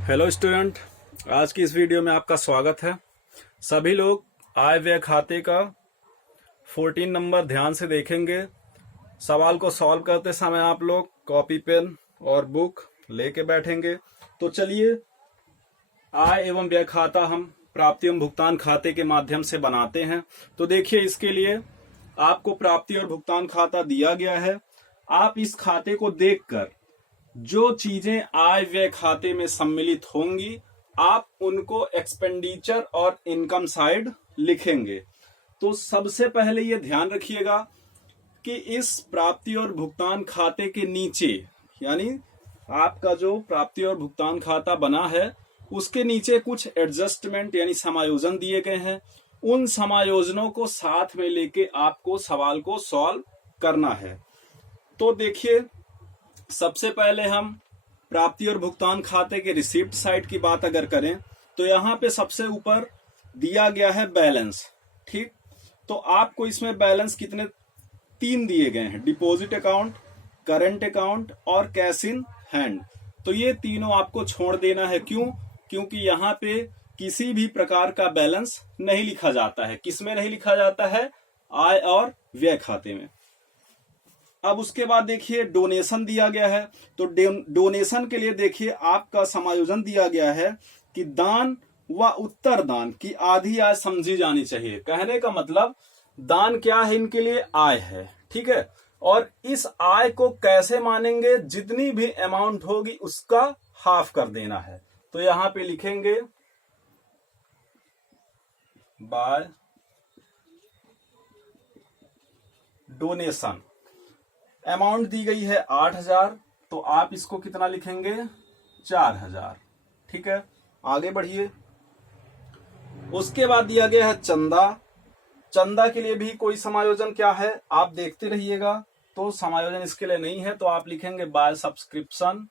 Hello student, आज की इस वीडियो में आपका स्वागत है। सभी लोग आय व्यय खाते का 14 नंबर ध्यान से देखेंगे। सवाल को सॉल्व करते समय आप लोग कॉपी पेन और बुक लेके बैठेंगे। तो चलिए, आय एवं व्यय खाता हम प्राप्ति एवं भुगतान खाते के माध्यम से बनाते हैं। तो देखिए, इसके लिए आपको प्राप्ति और भुगतान खाता दिया गया है। आप इस खाते को देखकर जो चीजें आय व्यय खाते में सम्मिलित होंगी, आप उनको एक्सपेंडिचर और इनकम साइड लिखेंगे। तो सबसे पहले ये ध्यान रखिएगा कि इस प्राप्ति और भुगतान खाते के नीचे, यानी आपका जो प्राप्ति और भुगतान खाता बना है उसके नीचे कुछ एडजस्टमेंट यानी समायोजन दिए गए हैं। उन समायोजनों को साथ में लेके आपको सवाल को सॉल्व करना है। तो देखिए, सबसे पहले हम प्राप्ति और भुगतान खाते के रिसीप्ट साइड की बात अगर करें तो यहाँ पे सबसे ऊपर दिया गया है बैलेंस। ठीक, तो आपको इसमें बैलेंस कितने, 3 दिए गए हैं: डिपॉजिट अकाउंट, करंट अकाउंट और कैश इन हैंड। तो ये तीनों आपको छोड़ देना है। क्यों? क्योंकि यहाँ पे किसी भी प्रकार का बैलेंस नहीं लिखा जाता है। किसमें नहीं लिखा जाता है? आय और व्यय खाते में। अब उसके बाद देखिए, डोनेशन दिया गया है। तो डोनेशन के लिए देखिए, आपका समायोजन दिया गया है कि दान व उत्तर दान की आधी आय समझी जानी चाहिए। कहने का मतलब, दान क्या है? इनके लिए आय है। ठीक है, और इस आय को कैसे मानेंगे? जितनी भी अमाउंट होगी उसका हाफ कर देना है। तो यहां पे लिखेंगे बाय डोनेशन। अमाउंट दी गई है 8,000, तो आप इसको कितना लिखेंगे? 4,000। ठीक है, आगे बढ़िए। उसके बाद दिया गया है चंदा। चंदा के लिए भी कोई समायोजन क्या है आप देखते रहिएगा। तो समायोजन इसके लिए नहीं है, तो आप लिखेंगे बाय सब्सक्रिप्शन।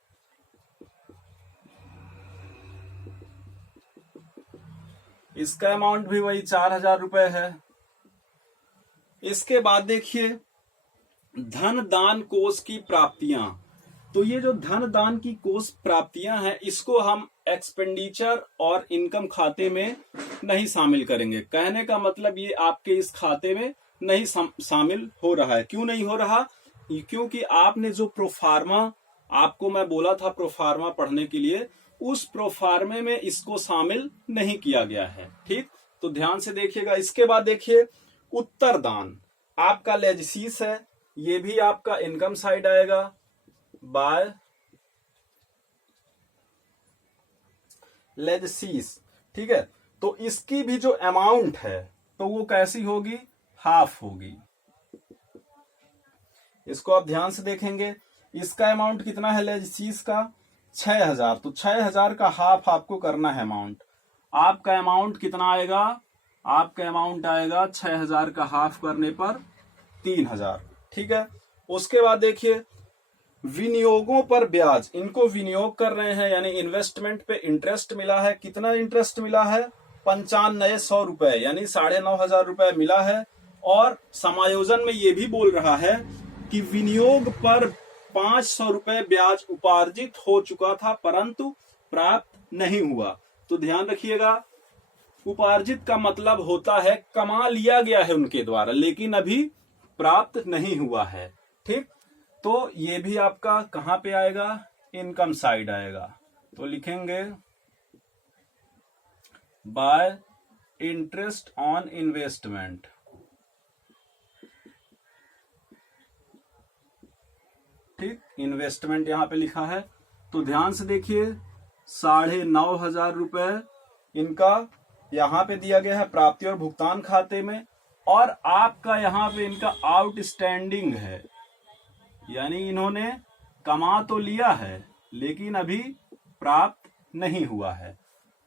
इसका अमाउंट भी वही 4,000 रुपए है। इसके बाद देखिए, धन दान कोष की प्राप्तियां। तो ये जो धन दान की कोष प्राप्तियां हैं, इसको हम एक्सपेंडिचर और इनकम खाते में नहीं शामिल करेंगे। कहने का मतलब, ये आपके इस खाते में नहीं शामिल हो रहा है। क्यों नहीं हो रहा? क्योंकि आपने जो प्रोफार्मा, आपको मैं बोला था प्रोफार्मा पढ़ने के लिए, उस प्रोफार्मे में इसको शामिल नहीं किया गया है। ठीक, तो ध्यान से देखिएगा। इसके बाद देखिए, उत्तरदान आपका लेजसीस है, ये भी आपका इनकम साइड आएगा बाय लेजसीस। ठीक है, तो इसकी भी जो अमाउंट है तो वो कैसी होगी? हाफ होगी। इसको आप ध्यान से देखेंगे। इसका अमाउंट कितना है लेजसीस का? 6,000। तो 6,000 का हाफ आपको करना है अमाउंट। आपका अमाउंट कितना आएगा? आपका अमाउंट आएगा 6,000 का हाफ करने पर 3,000। ठीक है, उसके बाद देखिए, विनियोगों पर ब्याज। इनको विनियोग कर रहे हैं, यानी इन्वेस्टमेंट पे इंटरेस्ट मिला है। कितना इंटरेस्ट मिला है? 9500 रुपए, यानी 9,500 रुपए मिला है। और समायोजन में ये भी बोल रहा है कि विनियोग पर 500 रुपए ब्याज उपार्जित हो चुका था, परंतु प्राप्त नहीं हुआ। तो ध्यान रखिएगा, उपार्जित का मतलब होता है कमा लिया गया है उनके द्वारा, लेकिन अभी प्राप्त नहीं हुआ है। ठीक, तो ये भी आपका कहां पे आएगा? इनकम साइड आएगा। तो लिखेंगे बाय इंटरेस्ट ऑन इन्वेस्टमेंट। ठीक, इन्वेस्टमेंट यहां पे लिखा है। तो ध्यान से देखिए, 9,500 रुपए इनका यहां पे दिया गया है प्राप्ति और भुगतान खाते में। और आपका यहां पे इनका आउटस्टैंडिंग है, यानी इन्होंने कमा तो लिया है लेकिन अभी प्राप्त नहीं हुआ है।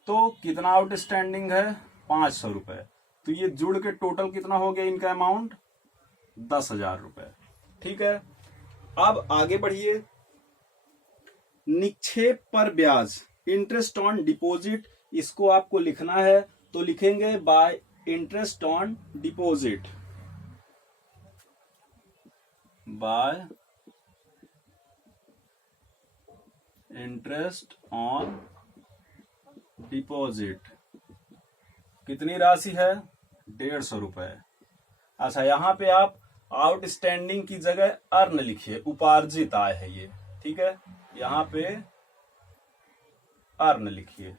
तो कितना आउटस्टैंडिंग है? 500 रुपए। तो ये जुड़ के टोटल कितना हो गया इनका अमाउंट? 10,000 रुपए। ठीक है, अब आगे बढ़िए। निक्षेप पर ब्याज, इंटरेस्ट ऑन डिपॉजिट, इसको आपको लिखना है। तो लिखेंगे bye interest on deposit. Bye interest on deposit कितनी राशि है? 150 रुपए। अच्छा, यहाँ पे आप आउटस्टैंडिंग की जगह अर्न लिखिए, उपार्जित आय है ये, ठीक है। यहाँ पे अर्न लिखिए,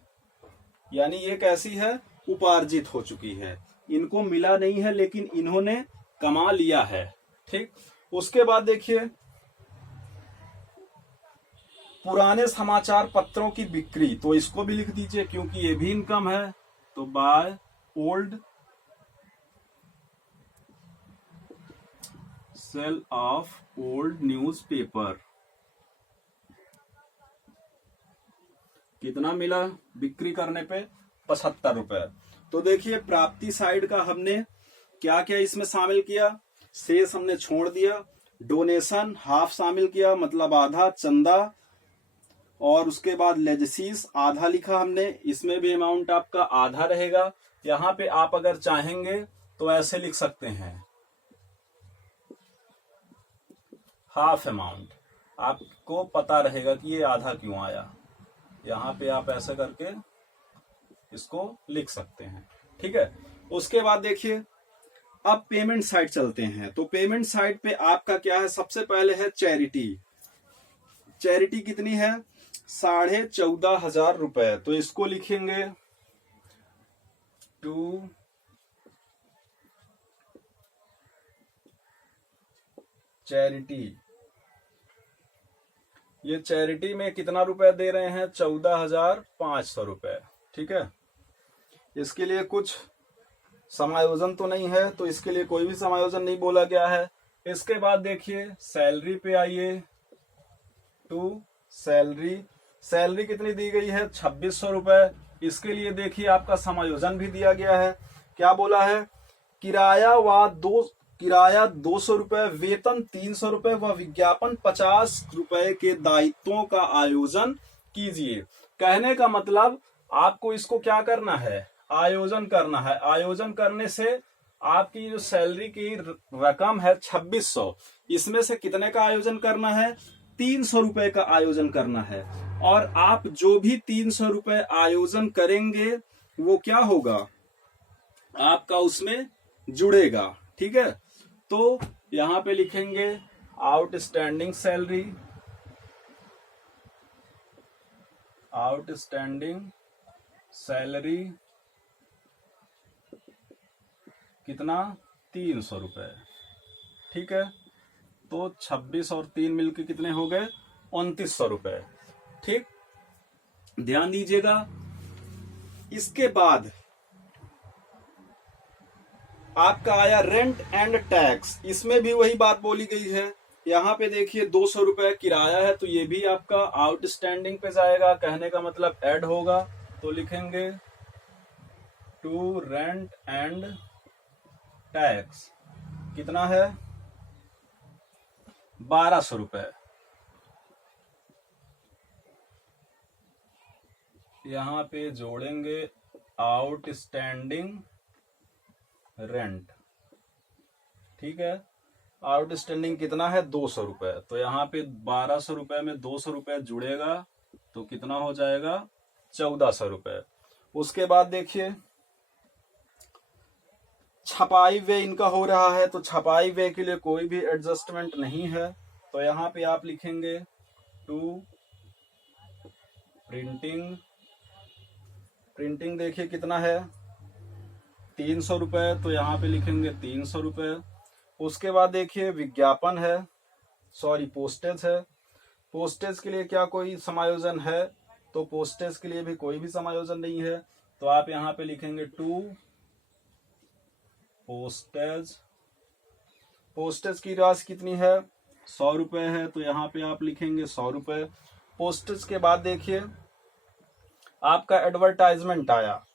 यानी ये कैसी है? उपार्जित हो चुकी है, इनको मिला नहीं है लेकिन इन्होंने कमा लिया है, ठीक। उसके बाद देखिए, पुराने समाचार पत्रों की बिक्री, तो इसको भी लिख दीजिए क्योंकि ये भी इनकम है। तो by old sale of old newspaper, कितना मिला बिक्री करने पे? 75 रुपए। तो देखिए, प्राप्ति साइड का हमने क्या क्या इसमें शामिल किया? शेष हमने छोड़ दिया, डोनेशन हाफ शामिल किया, मतलब आधा चंदा, और उसके बाद लेजेसीज आधा लिखा हमने, इसमें भी अमाउंट आपका आधा रहेगा। यहां पे आप अगर चाहेंगे तो ऐसे लिख सकते हैं, हाफ अमाउंट, आपको पता रहेगा कि ये आधा क्यों आया। यहां पे आप ऐसा करके इसको लिख सकते हैं, ठीक है। उसके बाद देखिए, अब पेमेंट साइड चलते हैं। तो पेमेंट साइड पे आपका क्या है? सबसे पहले है चैरिटी। चैरिटी कितनी है? 14,500 रुपए। तो इसको लिखेंगे टू चैरिटी। ये चैरिटी में कितना रुपए दे रहे हैं? 14,500 रुपए, ठीक है। इसके लिए कुछ समायोजन तो नहीं है, तो इसके लिए कोई भी समायोजन नहीं बोला गया है। इसके बाद देखिए, सैलरी पे आइए, टू सैलरी। सैलरी कितनी दी गई है? 2,600 रुपए। इसके लिए देखिए, आपका समायोजन भी दिया गया है। क्या बोला है? किराया 200 रुपए, वेतन 300 रुपए व विज्ञापन 50 रुपए के दायित्वों का आयोजन कीजिए। कहने का मतलब, आपको इसको क्या करना है? आयोजन करना है। आयोजन करने से आपकी जो सैलरी की रकम है 2,600, इसमें से कितने का आयोजन करना है? 300 रुपए का आयोजन करना है। और आप जो भी 300 रुपए आयोजन करेंगे वो क्या होगा? आपका उसमें जुड़ेगा, ठीक है। तो यहां पे लिखेंगे आउटस्टैंडिंग सैलरी, आउटस्टैंडिंग सैलरी कितना? 300 रुपए, ठीक है। तो 26 और 3 मिलके कितने हो गए? 2,900 रुपए, ठीक। ध्यान दीजिएगा। इसके बाद आपका आया रेंट एंड टैक्स। इसमें भी वही बात बोली गई है। यहाँ पे देखिए, 200 रुपए किराया है, तो ये भी आपका आउटस्टैंडिंग पे जाएगा। कहने का मतलब ऐड होगा, तो लिखेंगे टू रेंट एंड टैक्स। कितना है? 1,200 रुपए। यहां पे जोड़ेंगे आउटस्टैंडिंग रेंट, ठीक है। आउटस्टैंडिंग कितना है? 200 रुपए। तो यहाँ पे 1,200 रुपए में 200 रुपए जुड़ेगा, तो कितना हो जाएगा? 1,400 रुपए। उसके बाद देखिए, छपाई वे इनका हो रहा है, तो छपाई वे के लिए कोई भी एडजस्टमेंट नहीं है। तो यहाँ पे आप लिखेंगे टू प्रिंटिंग। प्रिंटिंग देखिए कितना है? 300 रुपए। तो यहाँ पे लिखेंगे 300 रुपए। उसके बाद देखिए, विज्ञापन है, सॉरी पोस्टेज है। पोस्टेज के लिए क्या कोई समायोजन है? तो पोस्टेज के लिए भी कोई भी समायोजन नहीं है। तो आप यहाँ पे लिखेंगे टू पोस्टेज। पोस्टेज की राशि कितनी है? 100 रुपए है, तो यहाँ पे आप लिखेंगे 100 रुपए। पोस्टेज के बाद देखिए, आपका एडवर्टाइजमेंट आया,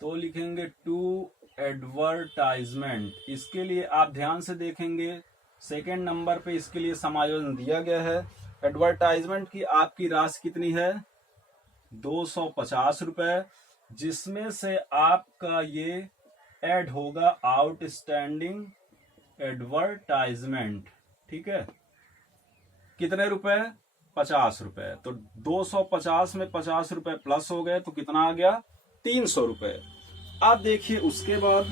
तो लिखेंगे टू एडवर्टाइजमेंट। इसके लिए आप ध्यान से देखेंगे, सेकेंड नंबर पे इसके लिए समायोजन दिया गया है। एडवर्टाइजमेंट की आपकी राशि कितनी है? 250 रुपए, जिसमें से आपका ये ऐड होगा आउटस्टैंडिंग एडवर्टाइजमेंट, ठीक है। कितने रुपए? ₹50। तो 250 में 50 रुपए प्लस हो गए तो कितना आ गया? 300 रुपए। अब देखिए उसके बाद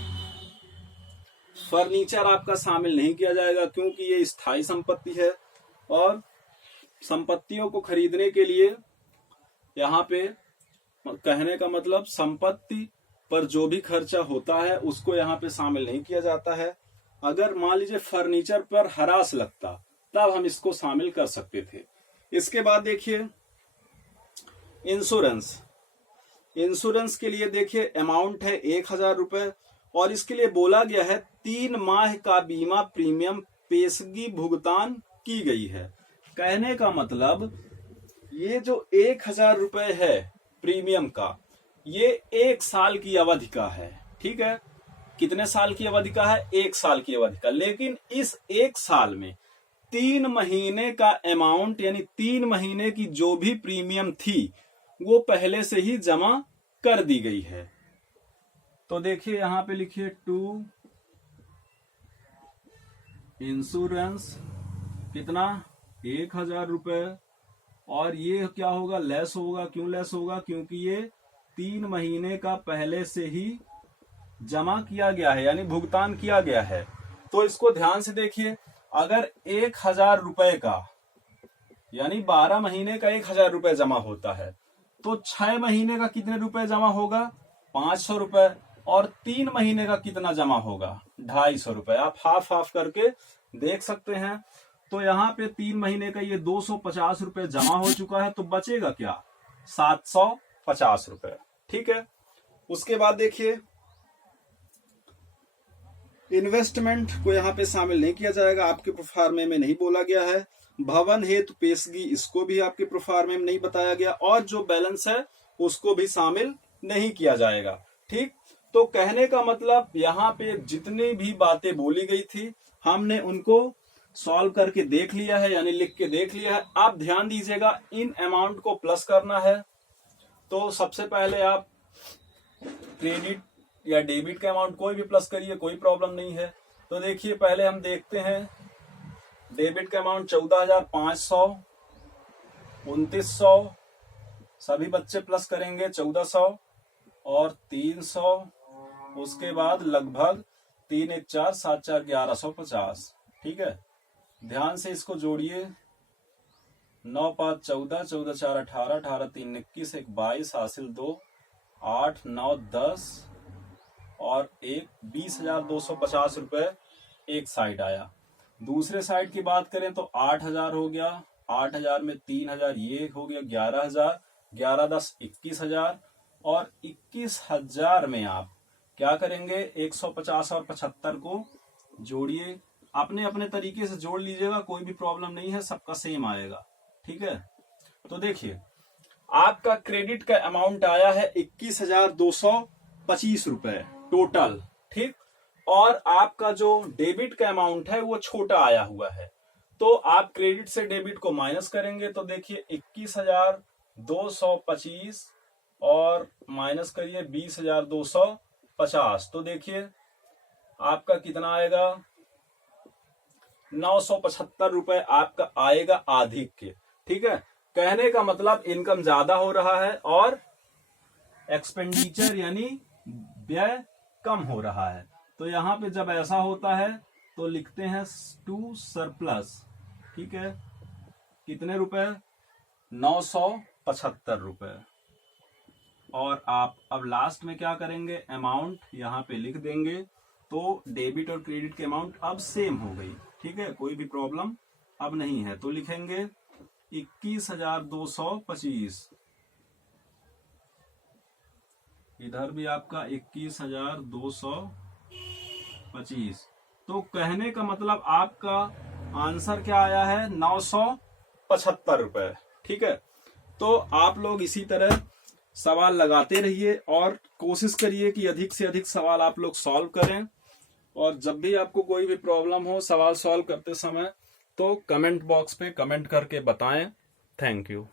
फर्नीचर आपका शामिल नहीं किया जाएगा क्योंकि ये स्थायी संपत्ति है और संपत्तियों को खरीदने के लिए यहाँ पे कहने का मतलब संपत्ति पर जो भी खर्चा होता है उसको यहाँ पे शामिल नहीं किया जाता है। अगर मान लीजिए फर्नीचर पर हरास लगता तब हम इसको शामिल कर सकते थे। इसके बाद देखिए इंश्योरेंस। इंश्योरेंस के लिए देखिए अमाउंट है 1000 रुपए और इसके लिए बोला गया है 3 माह का बीमा प्रीमियम पेशगी भुगतान की गई है। कहने का मतलब ये जो 1000 रुपए है प्रीमियम का, ये 1 साल की अवधि का है। ठीक है, कितने साल की अवधि का है? 1 साल की अवधि का। लेकिन इस 1 साल में 3 महीने का अमाउंट यानी 3 महीने की जो भी प्रीमियम थी वो पहले से ही जमा कर दी गई है। तो देखिए यहां पे लिखिए टू इंश्योरेंस कितना? 1000 रुपए। और ये क्या होगा? लेस होगा। क्यों लेस होगा? क्योंकि ये 3 महीने का पहले से ही जमा किया गया है यानी भुगतान किया गया है। तो इसको ध्यान से देखिए, अगर 1000 रुपए का यानी 12 महीने का 1000 रुपए जमा होता है तो 6 महीने का कितने रुपए जमा होगा? 500 रुपए। और 3 महीने का कितना जमा होगा? 250 रुपए। आप हाफ हाफ करके देख सकते हैं। तो यहाँ पे 3 महीने का ये 250 रुपए जमा हो चुका है तो बचेगा क्या? 750 रुपए। ठीक है, उसके बाद देखिए इन्वेस्टमेंट को यहाँ पे शामिल नहीं किया जाएगा, आपके प्रोफार्मे में नहीं बोला गया है। भवन हेतु पेशगी, इसको भी आपके प्रोफार्मे में नहीं बताया गया और जो बैलेंस है उसको भी शामिल नहीं किया जाएगा। ठीक, तो कहने का मतलब यहाँ पे जितनी भी बातें बोली गई थी हमने उनको सॉल्व करके देख लिया है यानी लिख के देख लिया है। आप ध्यान दीजिएगा, इन अमाउंट को प्लस करना है तो सबसे पहले आप क्रेडिट या डेबिट का अमाउंट कोई भी प्लस करिए, कोई प्रॉब्लम नहीं है। तो देखिए पहले हम देखते हैं डेबिट का अमाउंट 14,500, 2,900, सभी बच्चे प्लस करेंगे 1400 और 300, उसके बाद लगभग 3 1 4 7 4 1150। ठीक है, ध्यान से इसको जोड़िए। 9 5 14, 14 4 18, 18 3 21, 1 22, हासिल 2, 8 9 10 और 1 20,250 रुपए एक साइड आया। दूसरे साइड की बात करें तो 8,000 हो गया, 8,000 में 3,000 ये हो गया 11,000, 11 10 21,000 और 21,000 में आप क्या करेंगे? 150 और 75 को जोड़िए। अपने अपने तरीके से जोड़ लीजिएगा, कोई भी प्रॉब्लम नहीं है, सबका सेम आएगा। ठीक है, तो देखिए आपका क्रेडिट का अमाउंट आया है 21,225 रुपए टोटल। ठीक, और आपका जो डेबिट का अमाउंट है वो छोटा आया हुआ है तो आप क्रेडिट से डेबिट को माइनस करेंगे तो देखिए 21,225 और माइनस करिए 20,250 तो देखिए आपका कितना आएगा? 975 रुपए आपका आएगा अधिक के। ठीक है, कहने का मतलब इनकम ज्यादा हो रहा है और एक्सपेंडिचर यानी व्यय कम हो रहा है। तो यहां पे जब ऐसा होता है तो लिखते हैं टू सरप्लस। ठीक है, कितने रुपए? 975 रुपए। और आप अब लास्ट में क्या करेंगे? अमाउंट यहां पे लिख देंगे तो डेबिट और क्रेडिट के अमाउंट अब सेम हो गई। ठीक है, कोई भी प्रॉब्लम अब नहीं है तो लिखेंगे 21,225। इधर भी आपका 21,225। तो कहने का मतलब आपका आंसर क्या आया है? 975 रुपए। ठीक है, तो आप लोग इसी तरह सवाल लगाते रहिए और कोशिश करिए कि अधिक से अधिक सवाल आप लोग सॉल्व करें। और जब भी आपको कोई भी प्रॉब्लम हो सवाल सॉल्व करते समय तो कमेंट बॉक्स पे कमेंट करके बताएं। Thank you.